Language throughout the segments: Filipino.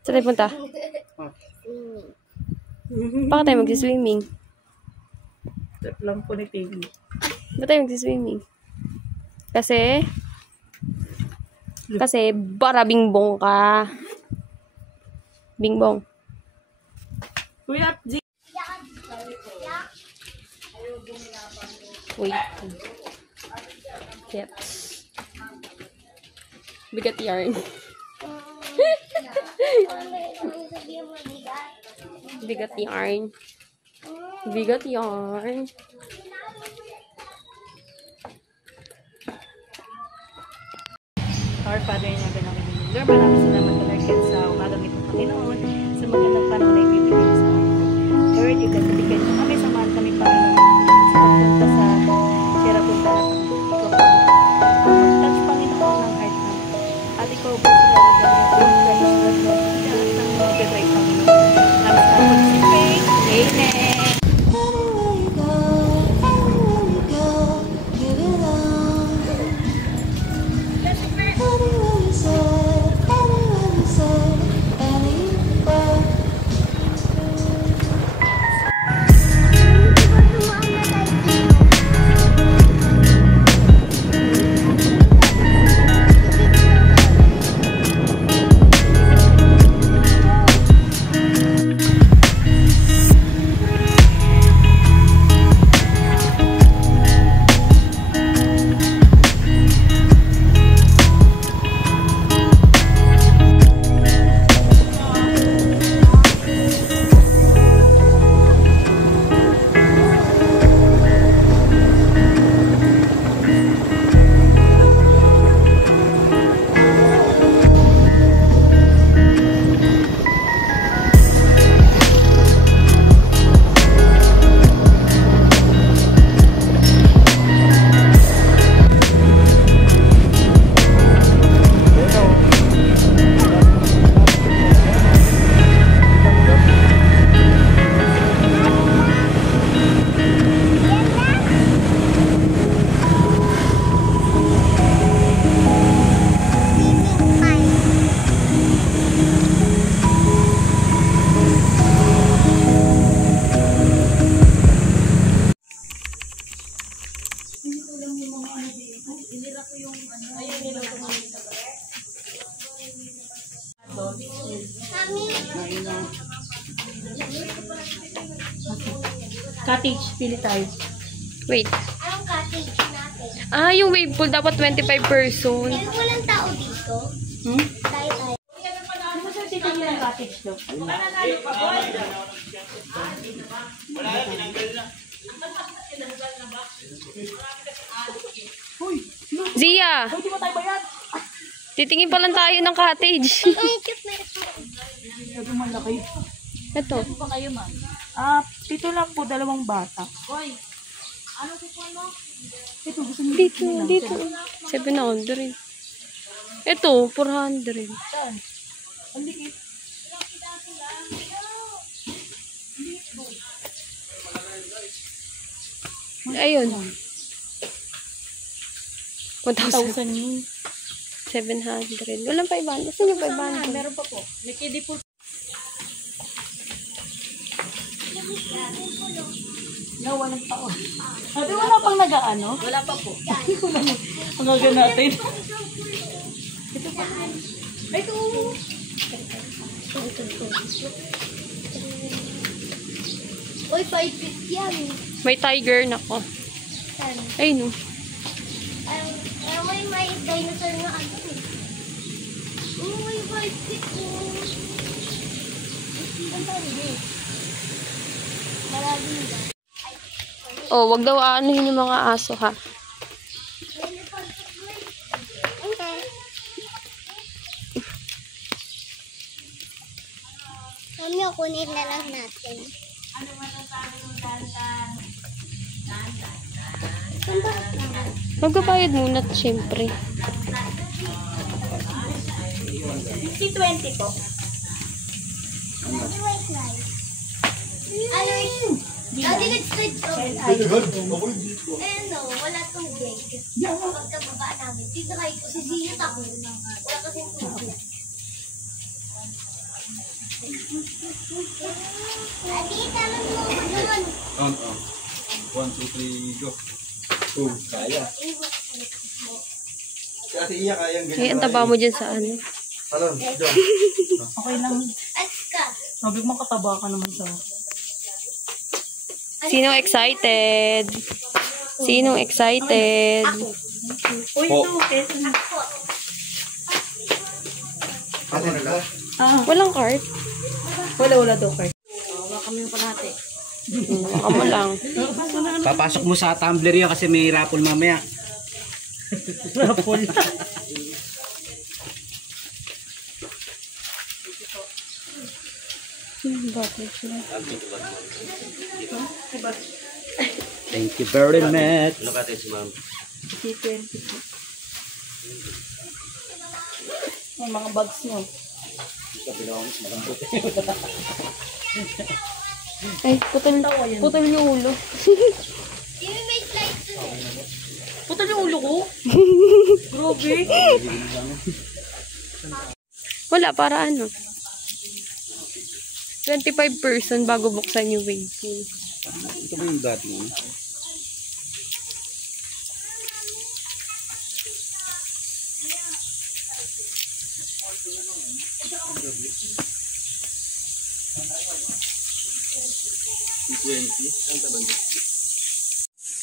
Saan tayo punta? Bakit tayo mag-swimming? Trip lang po ni Tiggy. Bakit tayo mag-swimming? Kasi bara bingbong ka. Bingbong. Kuya, Wait. Yes. Bigat yarn. Bigat yarn. Bigat yarn. Our Father na ganang Lord, maraming salamat po Lord sa umagang itong Panginoon, sa magandang panahon na ibibigay sa amin. Lord, ibigay mo kami, samahan kami Panginoon sa pagpunta sa Sierra Punta na mag-touch Panginoon ng heart na. At ikaw po sila ng ganyan, praise God Lord, lahat ng mga bebray Panginoon. Namas na mag-sipay. Amen. Cottage, pili tayo. Wait. Anong cottage natin? Ah, yung wave pool dapat 25 person. Pero walang tao dito. Tayo. Ano ba sa titigil ng cottage do? Zia! Pwede mo tayo bayad? Titingin pa lang tayo ng cottage. Ay, cute na ito. Sabi malaki. Ito. Ito pa kayo, ma'am. 7 lang po, 2 bata. Hoy, ano po mo? Ito, gusto niyo Dito. 700. Ito, 400. Ang liit. Ayun. 1,000 yun. 700. Walang 500. Gusto nyo 500? Meron pa po. May kiddie pool. No, walang taon. Sabi, wala pang nag-ano? Wala pa po. Ang gaga natin. Ito pa. Ito. Uy, 5 feet yan. May tiger na ko. Saan? Ay, no. May dinosaur na ano eh. Oh, may 5 feet oh. Ang tawag eh. Malalim ba? Oh, wag daw aanuhin yung mga aso, ha? Okay. Mami, kunin na lang natin. Magbabayad muna, syempre. C20 po. Ano yun? Daddy, nag-slide to. Eh, no, wala tubig. Pagkababa namin, tinry ko si Zia ako. Wala kasi tubig. Adi, tanong mo ko doon. On. 1, 2, 3, go. Oh, kaya. Kasi iya kayang ganyan. Ay, ang taba mo dyan sa ano. Talon, dyan. Okay lang. At ka. Sabi mo kataba ka naman sa... Sinong excited? Sinong excited? Uy, Po. ito. Keso na. Ate nila? Walang cart? Wala daw card. Wala kami yung panate. Baka mo lang. Papasok mo sa tumbler yan kasi may raffle mamaya. Rapol. Thank you very much. C20 po. Yung mga bags nyo. Ay, putol yung ulo. Yung may slide to. Putol yung ulo ko. Grabe. Wala, para ano? 25 person bago buksan yung wave pool. Ito ba yung dati mo?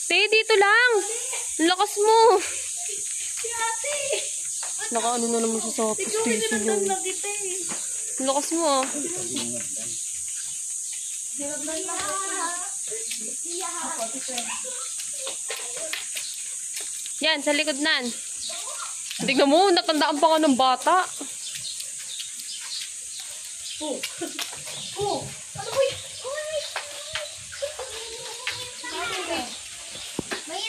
Te, dito lang! Ang lakas mo! Naka ano na naman siya sa station yun. Ang lakas mo ah. Yan, sa likod nan. Tignan mo, natandaan pa ka ng bata.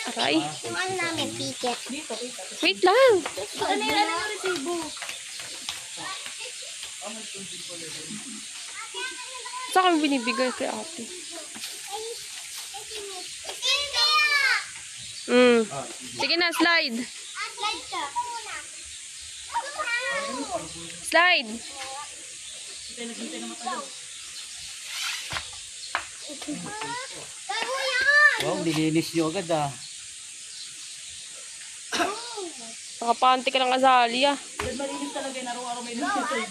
Aray. Yung ano namin, ticket. Wait lang. Ano yung resibo? Saan kami binibigay kay ate? Sige na, slide. Slide ka. Slide. Bago yan! Wow, nilinis nyo agad ah. Nakapanti ka ng kasali ah. Malinis talaga yung araw-araw may nagsisilip.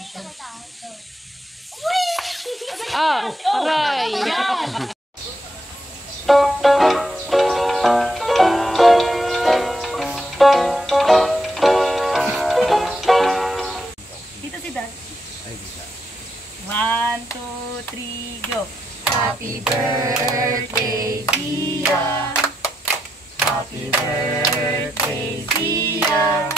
Ah, aray. Dito si Dad. 1, 2, 3, go. Happy birthday, Zia. Happy birthday, Zia.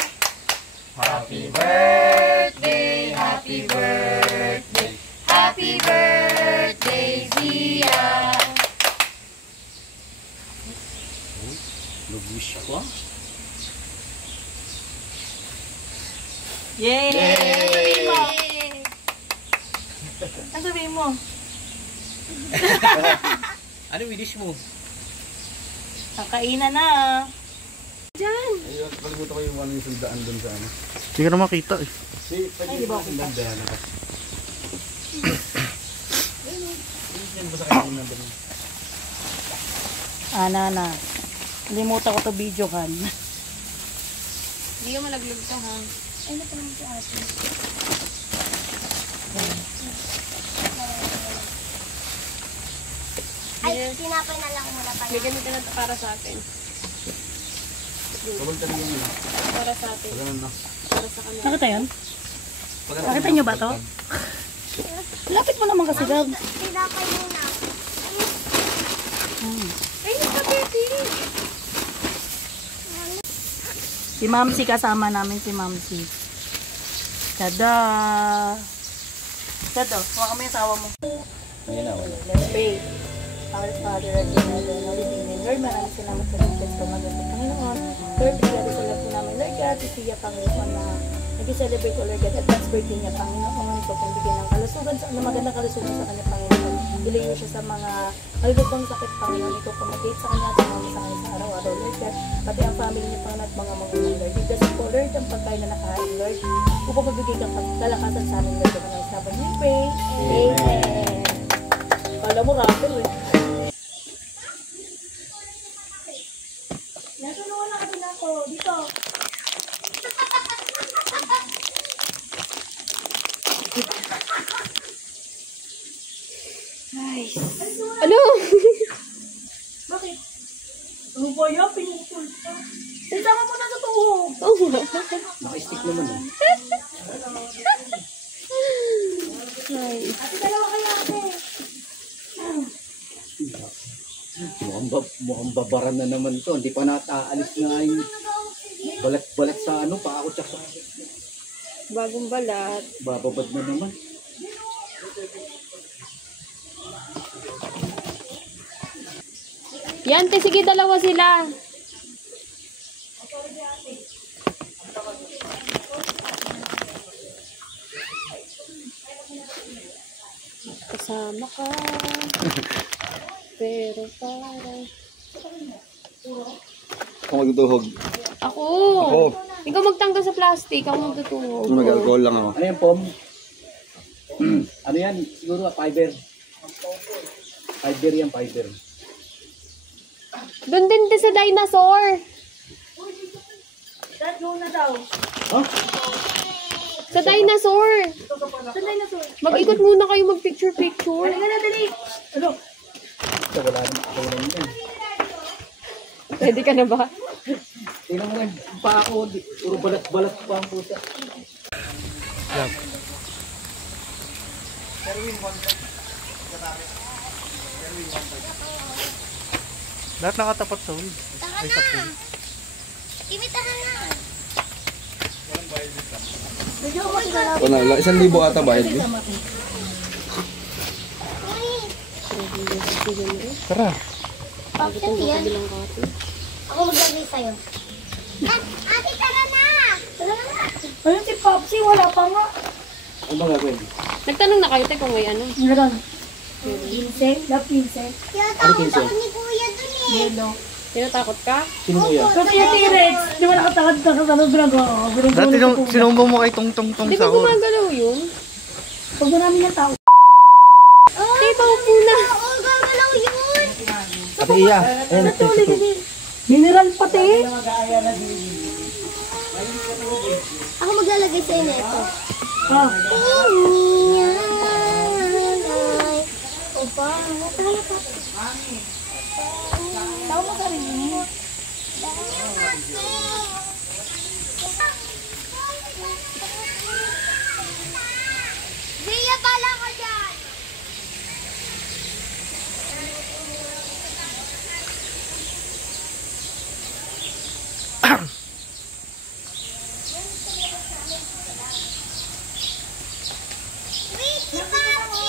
Happy birthday, happy birthday. Happy birthday, Zia. Nag-wish ko. Yay! Ano sabihin mo? Ano wish mo? Kakainan na. Ayun, kalimutan ko yung ano yung sundaan doon sa ano. Hindi ka na makita eh. Si, pwede yung sundaan na kasi. Yan ba sa kayo nandun? Ananas. Limutan ko to video kan. Hindi ka malaglag ka, ha? Ay, ito naman si ate. Ay, tinapay na lang muna pa. May ganito na para sa atin. Kabal ka rin yun. Para sa atin. Ganun na. Para sa kanila. Nakita yan? Nakita nyo ba to? Lapit mo naman kasi, Gab. Tinapay muna. Ay, spaghetti! Si Mamsi kasama namin si Mamsi. Tada! Tada, huwag mo yung asawa mo. Ngayon na, wala. Let's pray. Our Father, at in heaven, hallowed be thy name. Lord, maraming salamat sa bigyan sa umaga sa Panginoon. Lord, bigyan sa lahat namin. Lord God, isiya Panginoon na nag-celebrate ko, Lord God, advance birthday niya, Panginoon. Ito pong bigyan ng kalusugan, na magandang kalusugan sa kanya, Panginoon. Ilayo siya sa mga malulubang sakit, Panginoon. Ito pumagate sa kanya, tumama sa kanya sa araw-araw, Lord God. Pati ang family niya, Panginoon, at mga magulang, Lord. Bigyan po, Lord, ang pagkain na nakahain, Lord. Upang mabigay kang kalakasan sa amin, Lord. Ang sabi, we pray. Amen. Kala mo, rapper, eh. Nasunuan na kasi na ako. Dito. Ano? Bakit? Ano ba yan? Pinutol ka. Isama mo na sa tuhog. Oo nga. Naka-stick naman eh. Nice. Ate, dalawa kayo ate. Mukhang babaran na naman to. Hindi pa nataalis nga yung balat-balat sa ano, pa ako tsaka Bagong balat. bababad na naman. Yan, te, sige, dalawa sila. Kasama ka. Pero parang... Kung magtutuhog. Ako! Ako. Ikaw magtanggal sa plastic, ako magtutulog. Mag-alcohol lang ako. Ano yan, Pom? Ano yan? Siguro fiber. Fiber yan, fiber. Doon din te sa dinosaur. Dad, muna daw. Huh? Sa dinosaur. Saan dinosaur? Mag-ikot muna kayo mag-picture-picture. Halika na, dali. Ano? Ito, wala naman yan. Ready ka na ba? Tingnan mo nga, pa ako, puro balat-balat pa ang pusa. Lahat nakatapat sa ulo. Taka na. Imitahan na. Wala, 1,000 ata bayad yun. Tara. Option yan. Ako maglagay sa'yo. Ate, tara na. Tara na. Ayun si Popsi, wala pa nga. Ano ba gagawin? Nagtanong na kayo te kung may ano. Meron. Pinsel? Love pinsel? Kaya takot ako ni Kuya dun eh. Yellow. Tinatakot ka? Sino mo yan? Kasi yung T-Rex, di ba nakatakad ka sa ginagawa ko? Dati nung sinumbong mo kay Tong Tong Tong Di ba sahur. gumagalaw yun? Pag marami ng tao. Te, paupo na. Oo, gagalaw yun. Ate Iya, ayan, ito. Mineral pati. Ako maglalagay sa'yo na ito. Ah. Opa, tala pa. Tao mo sarili. Zia, pala ka dyan. Wait, si Papi!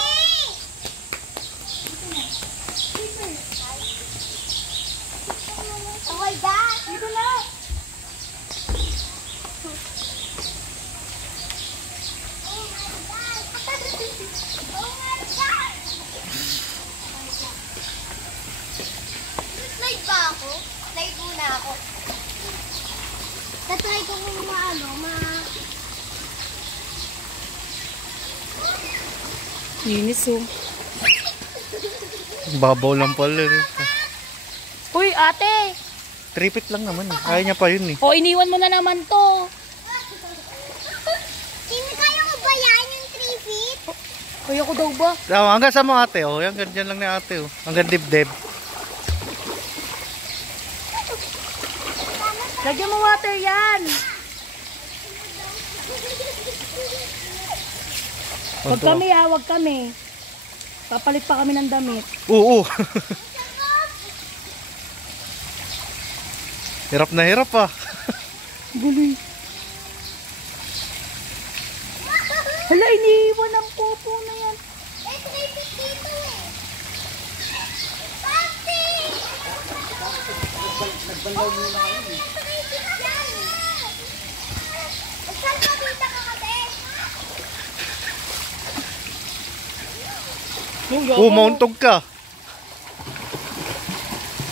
Oh my God! Dito na! Oh my God! Oh my God! Slide ba ako? Slide muna ako. Tatry ko kung Linis oh. Babaw lang pala rin. Uy, ate! 3 feet lang naman. Kaya niya pa yun eh. O, iniwan mo na naman to. Hindi kaya mo ba yan yung 3 feet? Kaya ko daw ba? Hanggang sa mo ate, oh. Hanggang dyan lang ni ate, oh. Hanggang dibdib. Lagyan mo water yan. Wag kami ha, wag kami. Papalit pa kami ng damit. Oo. Hirap na hirap ah. Guloy. Hala, iniiwan ang popo na yan. Eh, 3 feet dito eh. Papi! Nagbalaw mo na kayo eh. 3 feet yan eh. Magsalpabita ka kasi. Mauntog ka.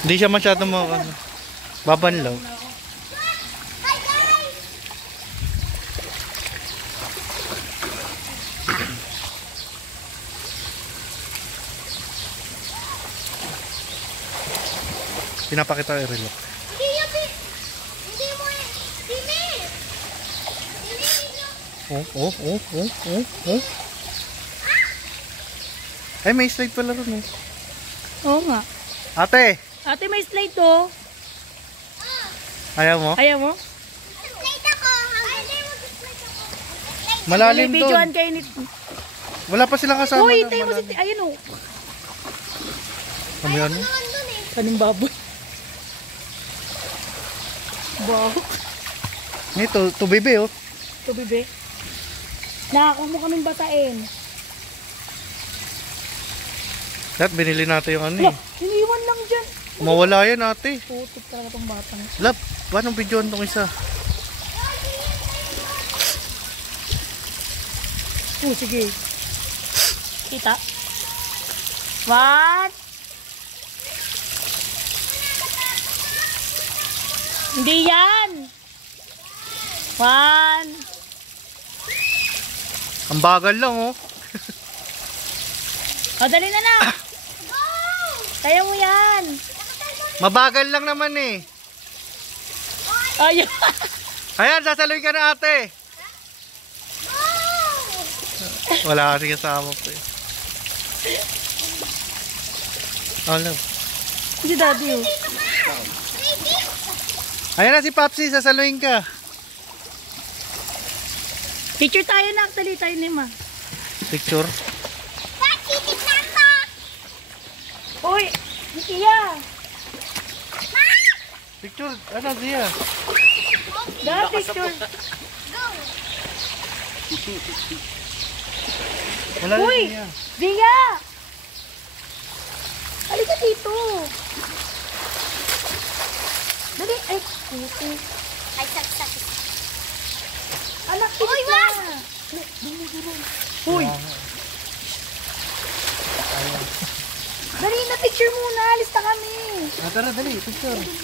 Hindi siya masyadong babanlaw. Hi guys! Pinapakita ko i-relock. Hindi yan eh. Hindi mo eh. Hindi. Oh. Ay, may slide pala ron eh. Oo nga. Ate, Ate, may slide to. ayaw mo? Ayaw mo? Slide ako. Hindi mo slide ako. Malalim doon. Videoan kayo ni... Wala pa silang kasama. Uy, ng tayo mo si... malalim. Ayun o. Kami ano? Naman dun eh. Kanong baboy. Wow. Ito, to bebe oh. Ito, bebe. Nakakaw mo kaming basain. Lahat binili natin yung ano Wala, eh. iniwan lang dyan. Mawala yan ate. Putik talaga tong batang. Lab, paano videoan tong isa? Oh, sige. Kita. What? Hindi yan. 1. Ang bagal lang oh. O, dali na na. Kaya mo yan. Mabagal lang naman eh. Ayun. Ayan, sasaloy ka na ate. Wala kasi kasama ko eh. Alam. Si daddy oh. Ayan na si Papsi, sasaloyin ka. Picture tayo na. Actually, tayo ni ma. Picture. Uy, Iya. Picture, ano siya? Da, picture. Wala na Uy, siya. Zia! Halika dito. Dali, ay, puti. Ay, saksak. Anak, uy, wag! Uy. Dali na, picture muna. Alis na kami. Tara, dali, picture. Doon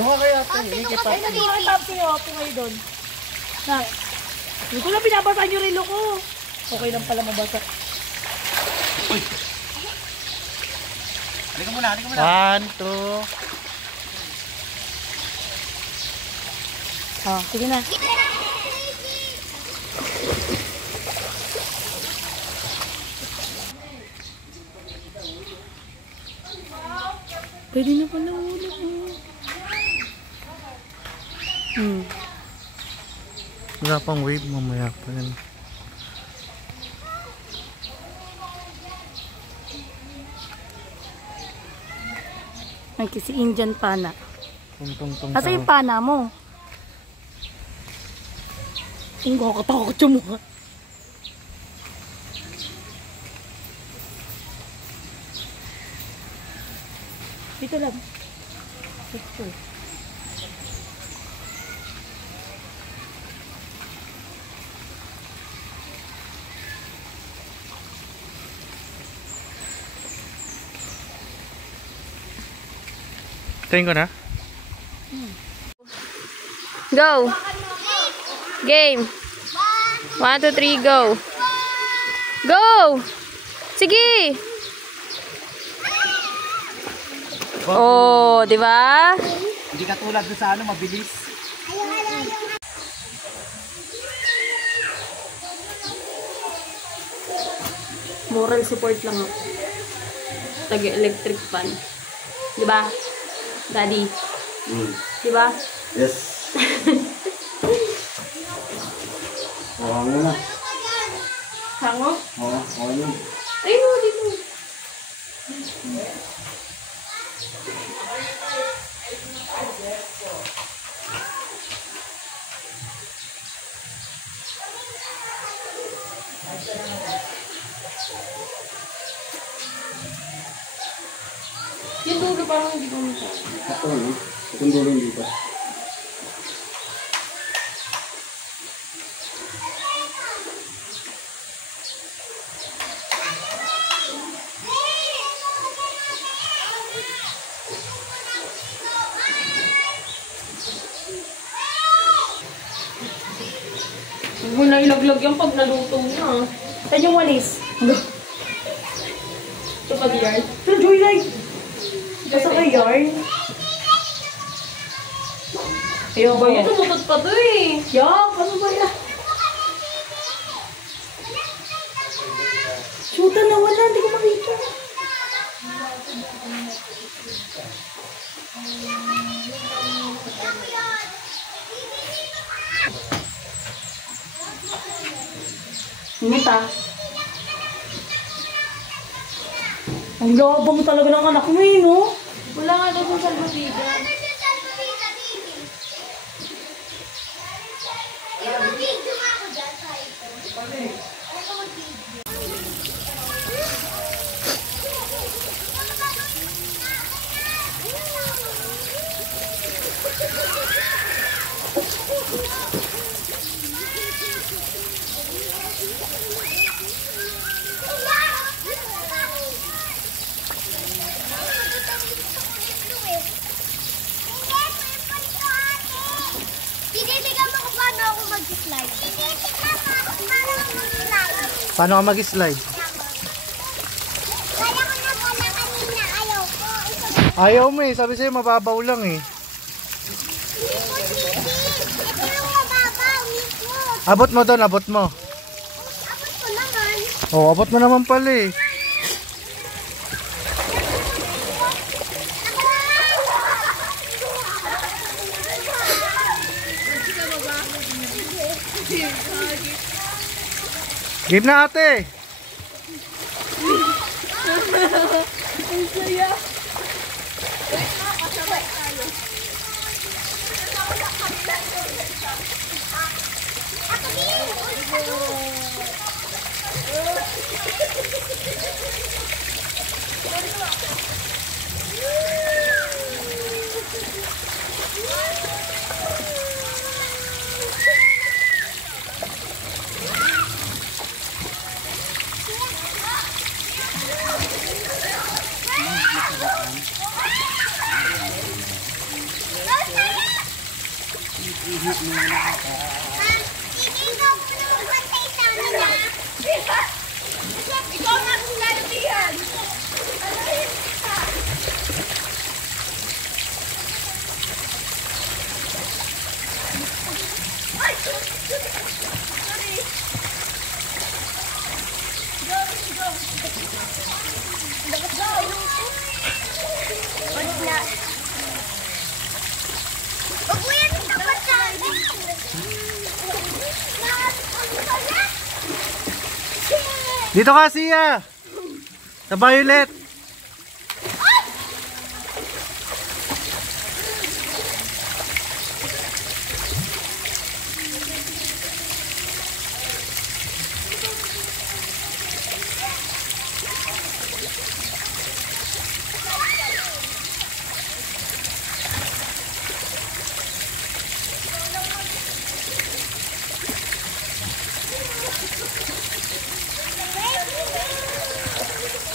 ka kaya ate. Ay, nag-i-tap kayo. Okay kayo doon. Na. Hindi ko lang binabasaan yung relo ko. Okay lang pala mabasa. Halika muna. 1, 2. Ah, sige na. Pwede na pala ulit. Wala pang wave, mamaya pa yan. Ay, kasi Indian pana. Tung. Asa yung pana mo? Ang kakatakot yung mukha. Dito lang. Picture. Tingin ko na. Go. Game. 1, 2, 3, go. Go! Sige! Oh, di ba? Hindi katulad doon sa ano, mabilis. Moral support lang ako. Taga-electric fan. Di ba? Daddy. Di ba? Yes. Oo, muna. Hango? Oo, oo yun. Ayun o, dito. Yung dulo parang hindi ko masyado. Ako, no? Itong dulo dito. Huwag mo na ilaglag yan pag naluto na. Saan yung walis? Ito pag yarn. Pero Joyride! Basta ka yarn. Ayaw ba yan? Tumutot pa to eh. Yak! Ano ba yan? Shoota na wala. Hindi ko makita. Ingat ah. Ang labang talaga ng anak mo eh, no? Wala nga daw sa salvavidas. Paano ka mag-slide? Kaya ko na pala kanina. Ayaw ko. Ayaw mo eh. Sabi sa'yo mababaw lang eh. Hindi ko sisi. Ito yung mababaw. Mismo. Abot mo doon, abot mo. Abot ko naman. Oh, abot mo naman pala eh. Game na ate. Ikaw na kung lalatihan. Huwag mo yan itapat sa akin. Dito ka siya. Sa Violet.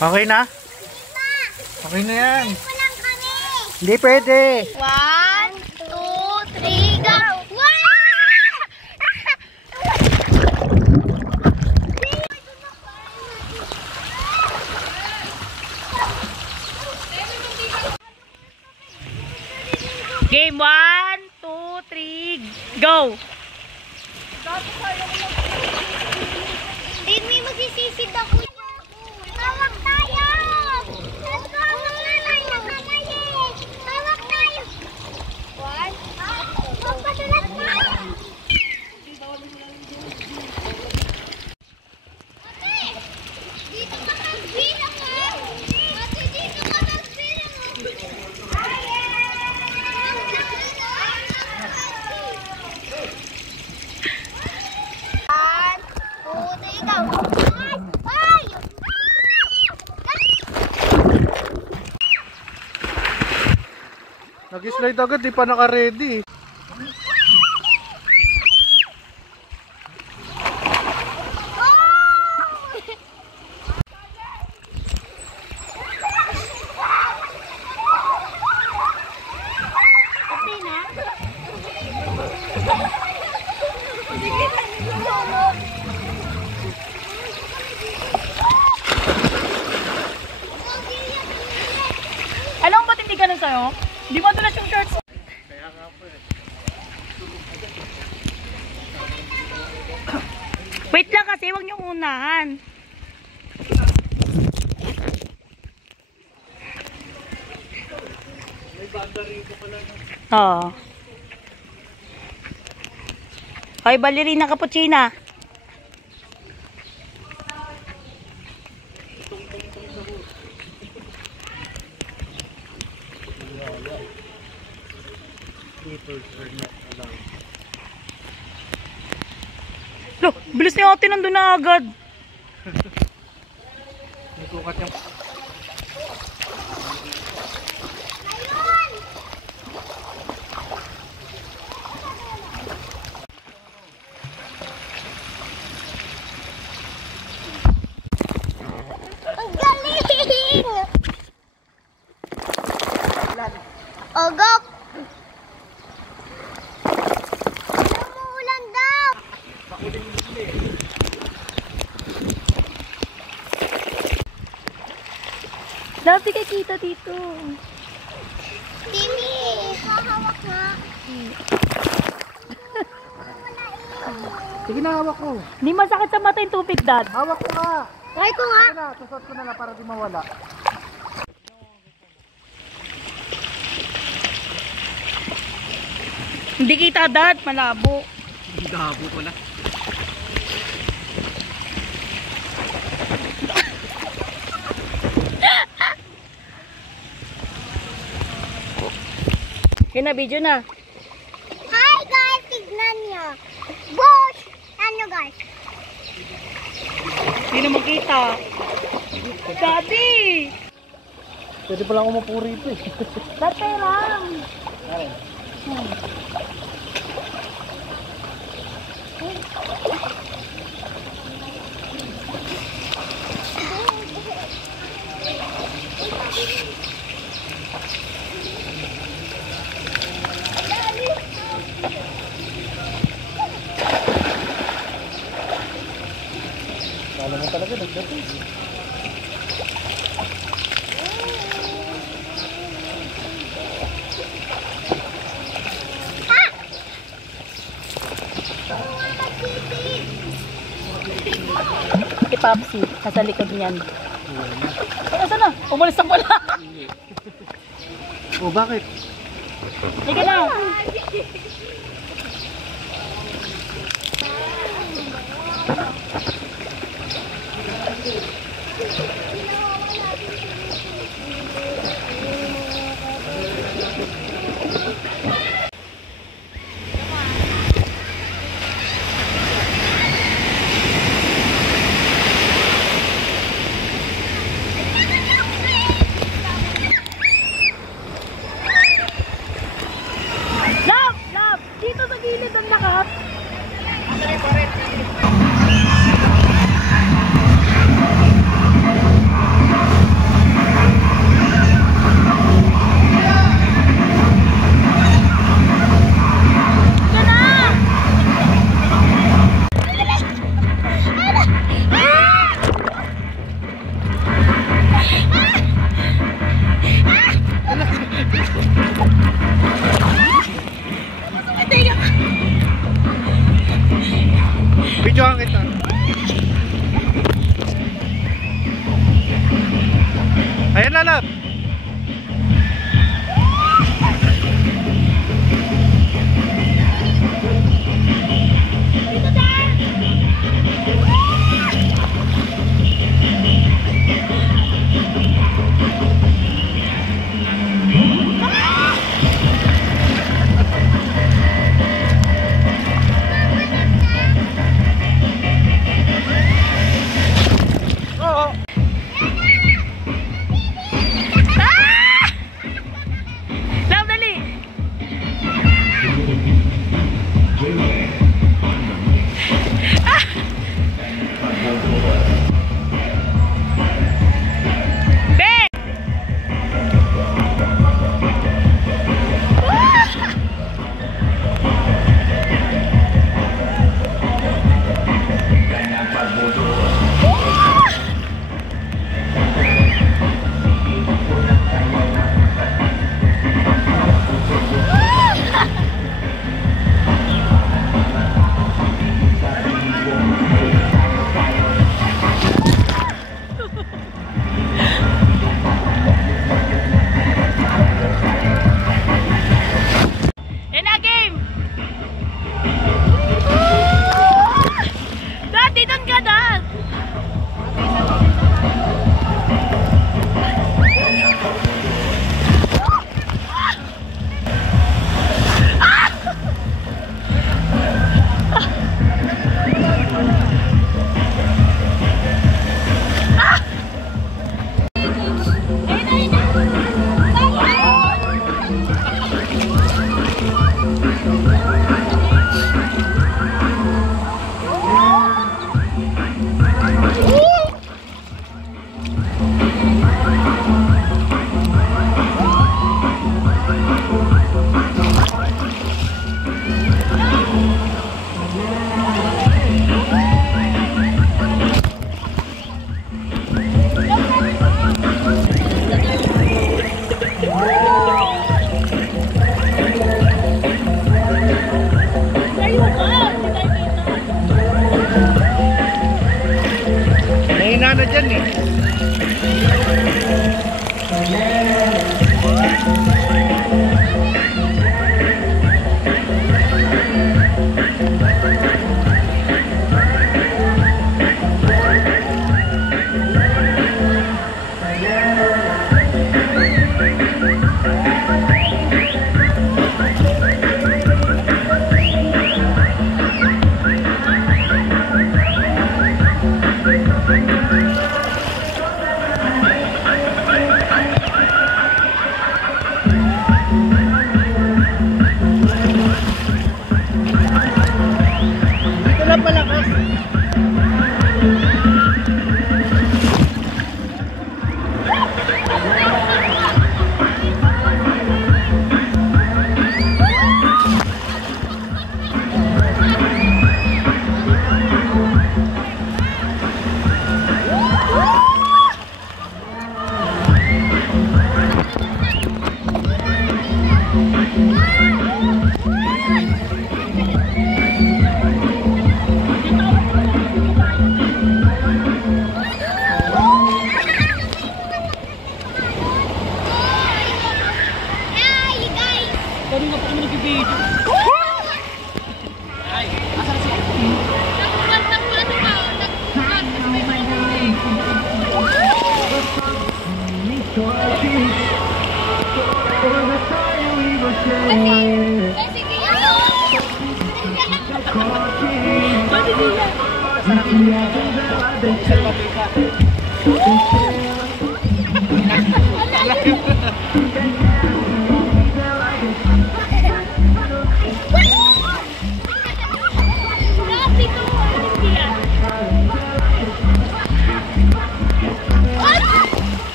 Okay na? Okay na yan. Walang kami. Hindi pwede. 1, 2, 3, go! Game 1, 2, 3, go! Hindi may magsisisid ako. Tawag tayo! Let's go! Nanay, nanay eh! Tawag tayo! What? Magpatulat na! Ate! Dito ka magbilang mo! Ate, dito ka magbilang mo! Nag-slide agad, di pa naka-ready. Alam mo ba't hindi ganun sa'yo? Di ba dulas yung shorts? Wait lang kasi, huwag niyong unahan. Oo. Hoy, ballerina cappuccina. Loh, bilis ni ate nandun na agad. Nagkukat yung... Ang galing! Ogok! Umuulan daw! Labi kay kita dito. Timi! Hahawak nga! Sige na, hawak ko. Hindi masakit sa mata yung tubig, Dad. Hawak ko nga. Try ko nga! Sige na, susot ko na lang para di mawala. Hindi kita, Dad. Malabo. Dabo pala. Yun na, video na. Hi guys! Tignan nyo! Bush! Ano guys? Hindi na makita. Daddy! Pwede pala ako mapuri ito eh. Dati lang. Kala mo talaga, nagdating. Si Papsi, nasa likod niyan. Ay, asa na? Umalis na pala. Oh, bakit? Sige na. Love! Dito sa gilid ang lakas. Ayan na, love. Mahina na dyan eh.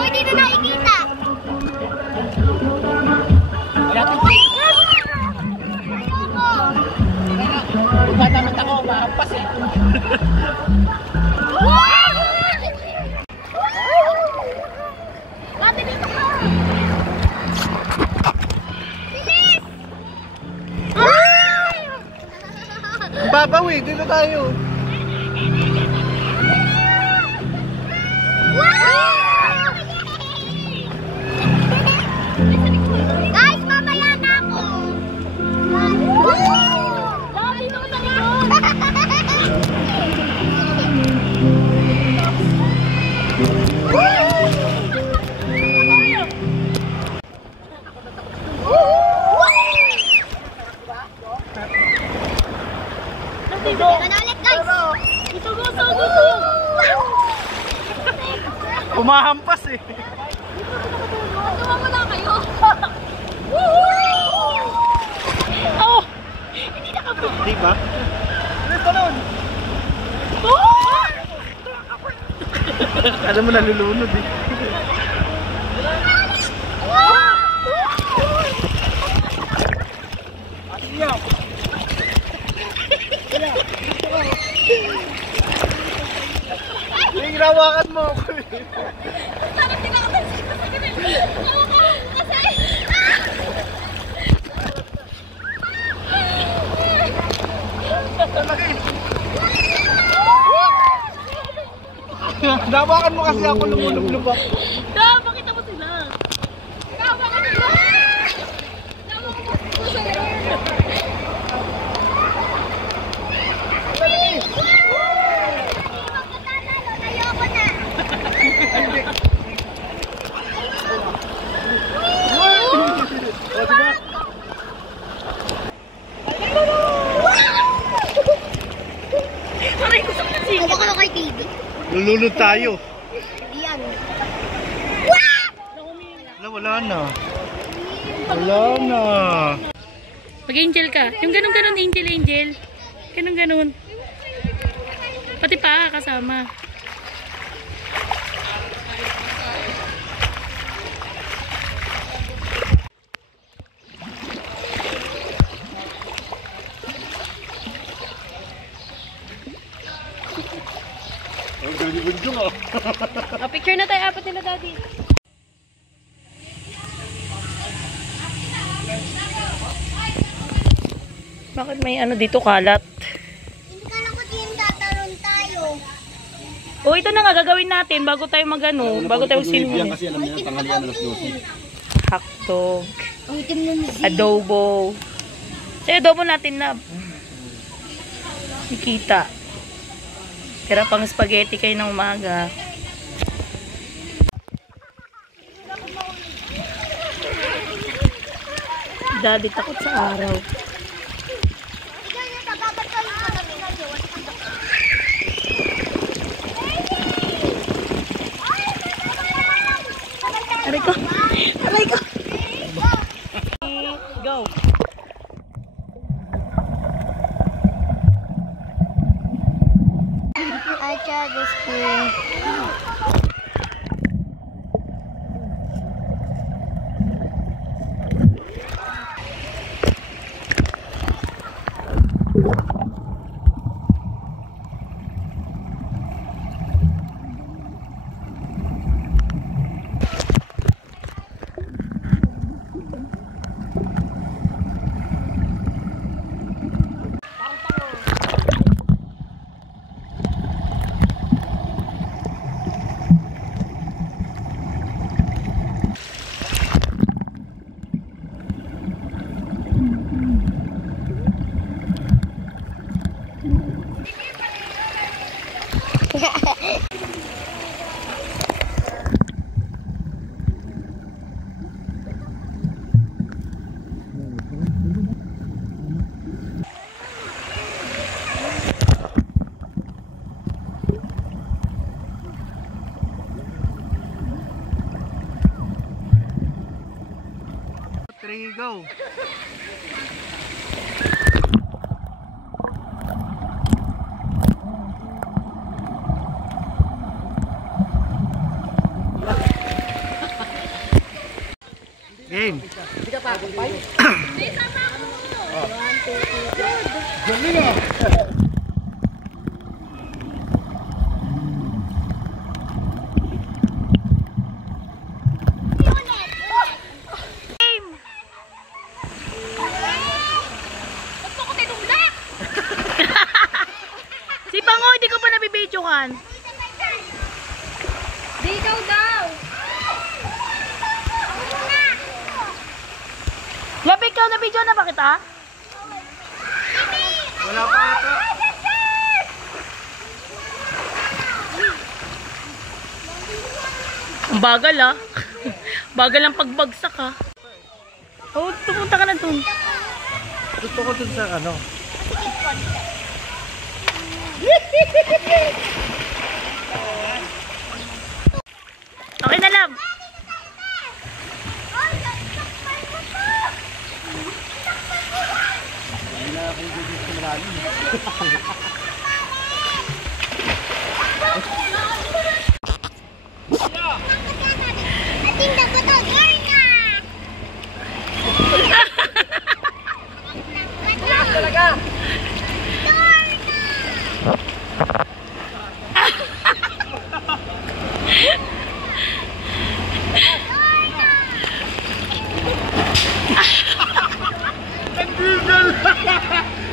Uy, dito nakikita. Magdadamit ako, mahampas eh. Ate, dito ka. Bilis! Babawi, dito tayo. Guys, mamaya na ako. Dami mo sa ulit, guys. Umahampas eh. Tuwa mo na kayo. Oh! Di ba? Ano pa nun? Alam mo, nalulunod eh. Hirawakan mo ako eh. Hirawakan mo kasi ako lumulub ako. Pakita mo sila. Ayoko na. Hawak ko kay TV. Lulunod tayo. Yan. Wala na. Wala na. Mag-angel ka. Yung ganun-ganun, angel. Ganun-ganun. Pati pa kasama. Picture na tayo, apat nila daddy. Bakit may ano dito kalat? Hindi ka na ko din tatalon tayo. O ito na nga gagawin natin bago tayo magano, bago tayo sinunin. Kasi alam niya, tanghalian alas 12. Hotdog, Ang itim na ni adobo. Sa adobo natin na Nikita. Kaya pang spaghetti kayo ng umaga. Daddy takot sa araw. Ikaw na tababat ka yung kagabi na yun. Aray ko. Aray ko. Go. I tried this thing. 3, go! Game! Hindi ka pa, kumpay. Galing ah! Si Pango, hindi ko pa nabibidyokan. Di ikaw daw. Yapi, ikaw nabidyo na ba kita? Wala pa ata. Ang bagal ah. Bagal ang pagbagsak ah. Oh, pupunta ka na dun. Gusto ko dun sa ano. Okay na lang. Ating dapat ang Lorna. Talaga.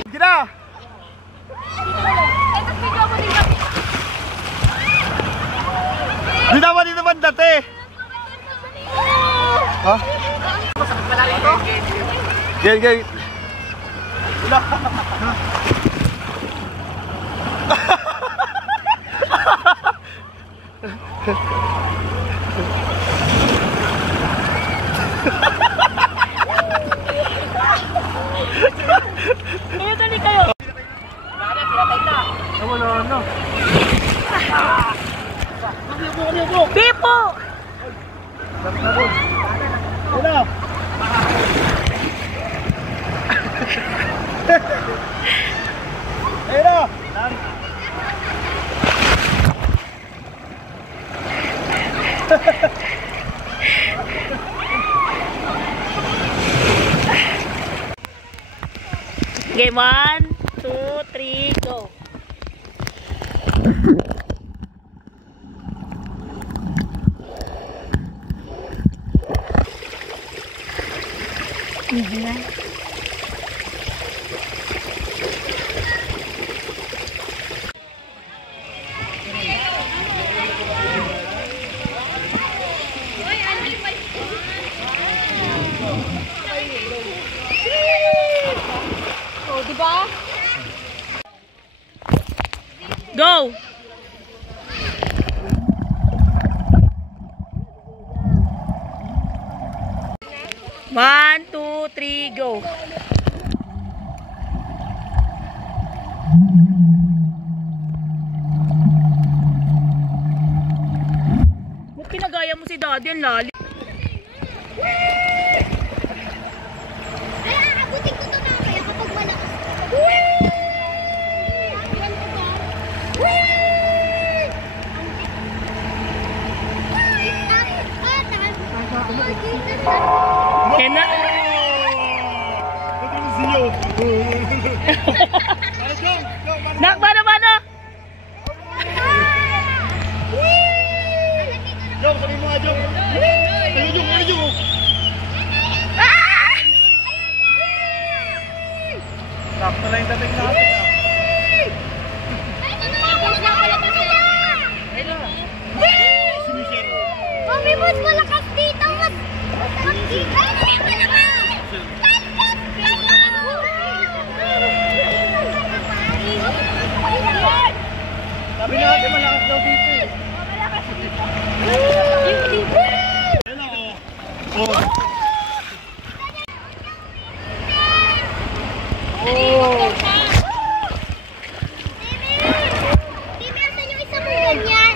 Sige na! Di naman dati! Ha? Game. Wala. Kayo, dali kayo. Wala na. Pipo! Wala. Ayun na. Game 1, 2, 3, go. Oh, di ba? Go! One, two, three, go! Ba't pinagaya mo si Daddy? Ang lalim. Ay, aabutin ko to mamaya kapag malakas. Yan na. Ito si Yo. Nak, mana? Jom, sabi mo nga, Jom. Ayun, Jom. Sakto lang yung dating natin. Mami, mas malakas dito. Mas dito. Ay, malakas. Sabi natin malakas daw dito eh. Ayun ako. Oh.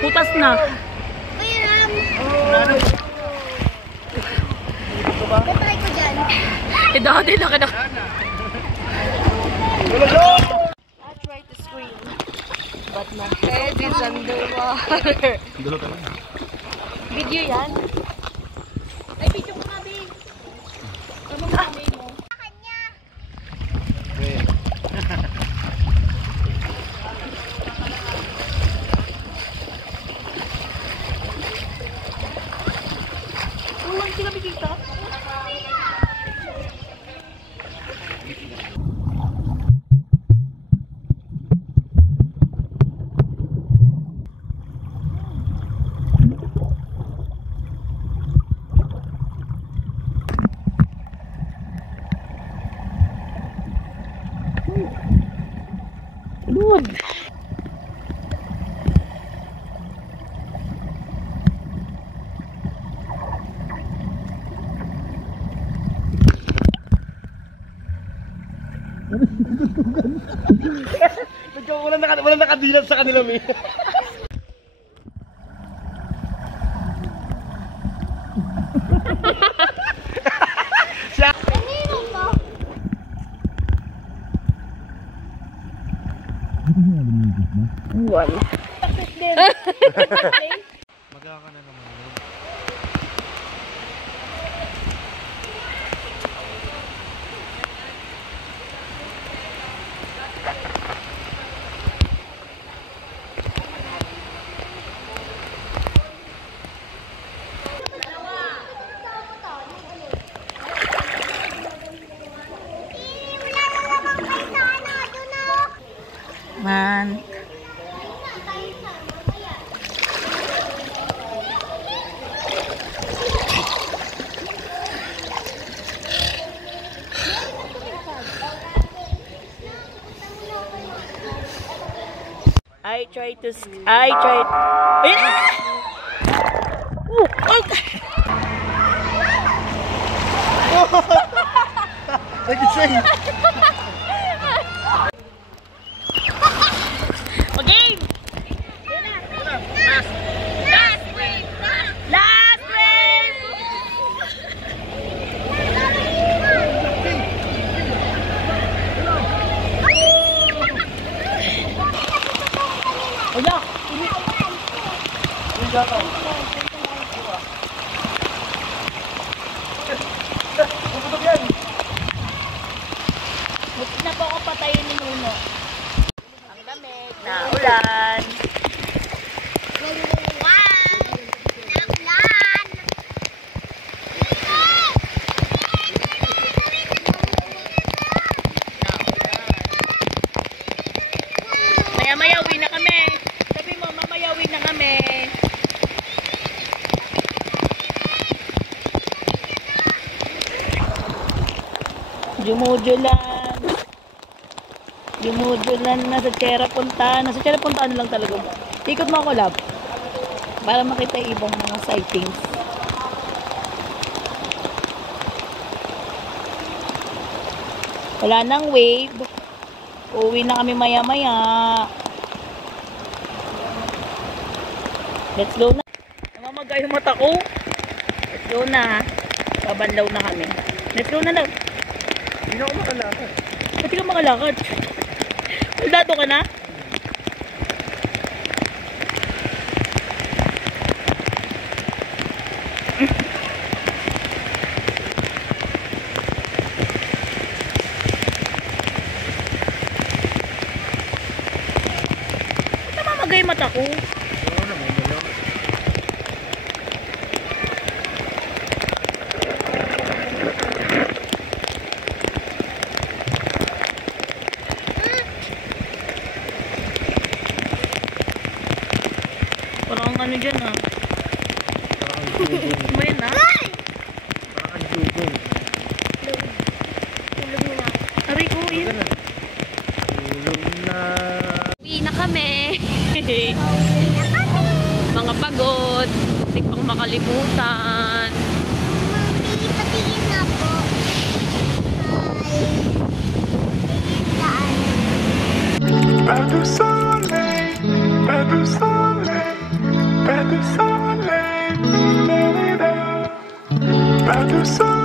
Putas na. Ayan. Patry ko dyan. Dati na ka. I tried to scream, but my head is underwater. Video yan? Ay, picture mo kami. Ano mo kami mo? Kanya. Ulang sila bigita? Walang nakadilat sa kanila, may. Kanino to? Magkaka na naman. Man. I tried. Like it's saying. Okay. Last wave. Buti na po ako patayin ni Nuno. Ang lamig na ulan. Maya-maya uwi na kami. Sabi mo, mamaya uwi na kami. Jumudulan na sa Tierra Punta. Nasa Tierra Punta ano lang talaga. Ikot mo ako, lab. Para makita yung ibang mga sightings. Wala nang wave. Uwi na kami maya-maya. Let's go na. Namamagay yung mata ko. Let's go na. Babanlaw na kami. Let's go na lang. Hindi na ako makalakad. Pati ka makalakad. Soldado ka na? Ba't namamagay yung mata ko? Oo naman, malakad. Parang ano dyan ah. Parang dugong. Ano yun ah? Parang dugong. Tulog mo na. Aray ko yun. Tulog na. Uwi na kami. Mga pagod. Hindi pang makalimutan. Patingin na po. Pas de soleil, pas de soleil, pas de soleil, pas de soleil.